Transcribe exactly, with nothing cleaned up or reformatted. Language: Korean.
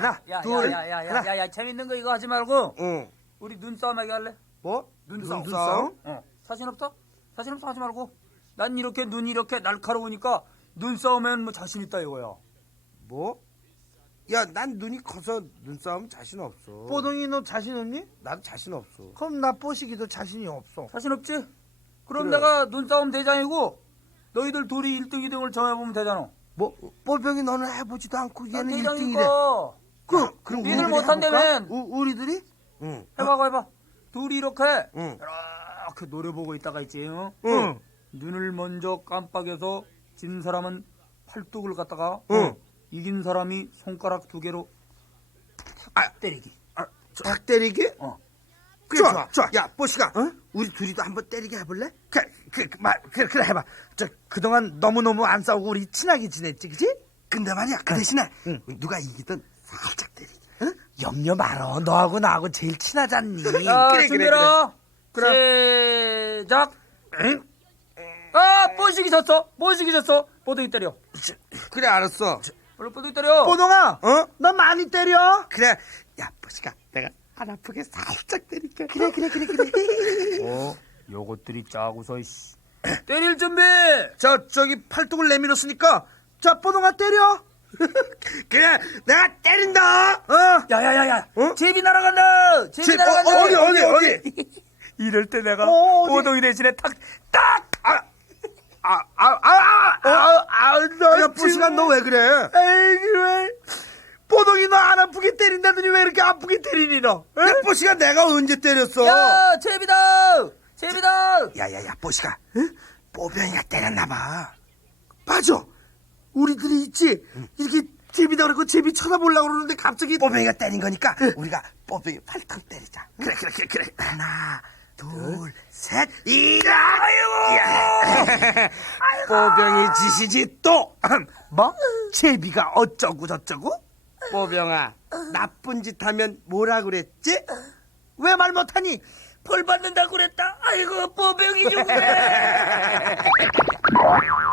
하나, 야, 둘, 야, 야, 야, 하나. 야, 야, 재밌는 거 이거 하지 말고 응. 우리 눈싸움 하게 할래? 뭐? 눈싸움. 눈싸움? 어. 자신 없어? 자신 없어 하지 말고. 난 이렇게 눈이 이렇게 날카로우니까 눈싸움엔 뭐 자신 있다 이거야. 뭐? 야, 난 눈이 커서 눈싸움 자신 없어. 뽀동이 너 자신 없니? 나도 자신 없어. 그럼 나 뽀시기도 자신이 없어. 자신 없지? 그럼 그래. 내가 눈싸움 대장이고 너희들 둘이 일 등, 이 등을 정해보면 되잖아. 뭐? 뽀병이 너는 해보지도 않고 난 얘는 일 등이래. 대장이니까. 그, 그럼 니들 우리들이 못한다면. 해볼까? 우, 우리들이? 응. 해봐, 해봐. 둘이 이렇게 응. 이렇게 노려보고 있다가 있지. 어? 응. 눈을 먼저 깜빡여서 진 사람은 팔뚝을 갖다가 응. 이긴 사람이 손가락 두 개로 아, 탁 때리기. 아, 탁 때리기? 어. 그래, 좋아, 좋아. 야, 뽀시가, 어? 우리 둘이도 한번 때리게 해볼래? 그, 그, 그, 말, 그래, 그래, 해봐. 저, 그동안 너무너무 안 싸우고 우리 친하게 지냈지, 그치? 근데 말이야, 그 대신에 누가 이기든 살짝 때리기. 응? 염려 말어. 너하고 나하고 제일 친하잖니. 자, 그래, 그래, 준비해라. 시작. 아, 뽀식이 졌어. 뽀식이 졌어. 뽀득이 때려. 그래, 알았어. 얼른 뽀득이 때려. 뽀동아, 어? 너 많이 때려. 그래. 야, 뽀시가, 내가 안 아프게 살짝 때릴게. 그래, 그래, 그래, 그래. 어, 요것들이 짜고서 씨. 때릴 준비. 저, 저기 팔뚝을 내밀었으니까, 자, 뽀동아 때려. 그래, 내가 때린다. 어? 야야야야. 어? 제비 날아간다. 제비 제- 날아간다. 어, 어디, 어디, 어디? 이럴 때 내가 어, 어디? 뽀동이 대신에 탁 딱. 아, 아, 아, 아, 아, 아, 너, 야, 뽀시가, 너 왜 그래? 에이, 그래. 뽀동이 너 안 아프게 때린다더니 왜 이렇게 아프게 때리니, 너? 에? 야, 뽀시가 내가 언제 때렸어? 야, 제비다. 제비다. 야, 야, 야, 뽀시가, 응? 뽀병이가 때렸나봐. 맞아. 우리들이 있지? 이렇게 제비다 그러고 제비 쳐다보려고 그러는데 갑자기 뽀병이가 때린 거니까 우리가 뽀병이 팔뚝 때리자. 그래, 그래, 그래, 그래. 하나, 둘, 셋, 이라! 아이고! 뽀병이 지시지 또. 뭐? 제비가 어쩌고 저쩌고? 뽀병아, 나쁜 짓 하면 뭐라 그랬지? 왜 말 못하니? 벌 받는다고 그랬다. 아이고, 뽀병이 죽네.